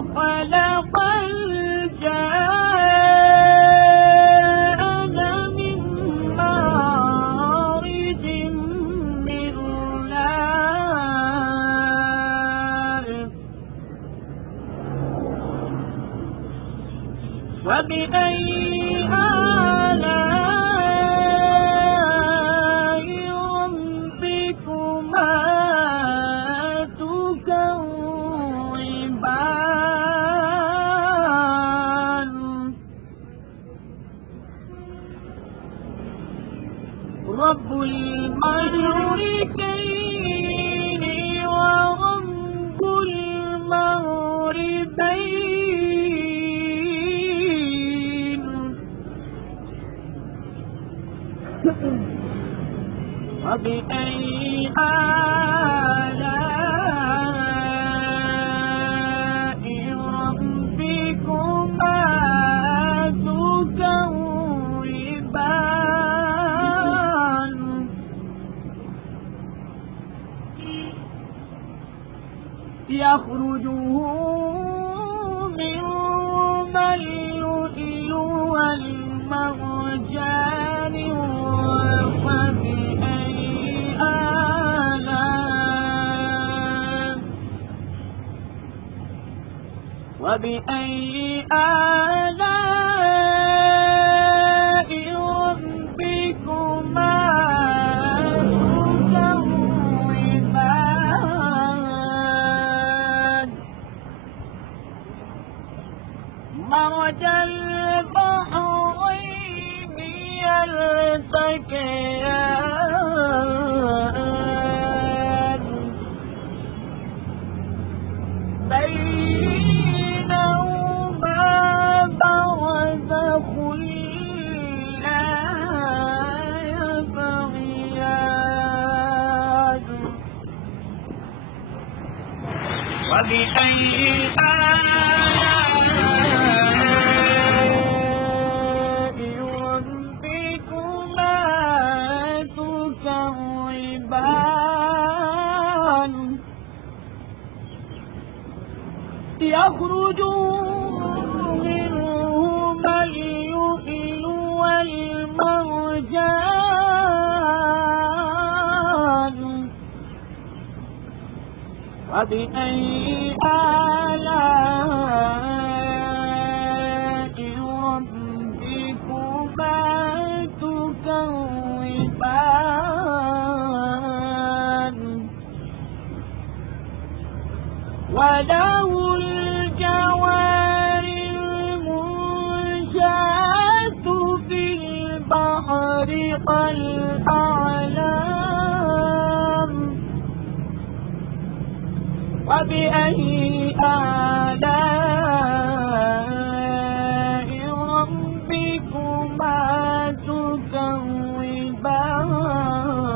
خلق الجان من مارج من نار فبأي آلاء ربكما تكذبان رب المشركين ورب المغربين وبأي آلاء ربكما تكذبان يخرجه منهما اللؤلؤ والمرجان وبأي آلاء ربكما تكذبان مرج البحرين يلتقيان بينهما برزخ لا يبغيان وبأي آلاء ربكما تكذبان يخرج منهما اللؤلؤ والمرجان وبأي آلاء ربكما تكذبان وله الجوار المنشآت في البحر كالأعلام وبأي آلاء ربكما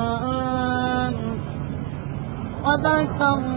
تكذبان صدق الله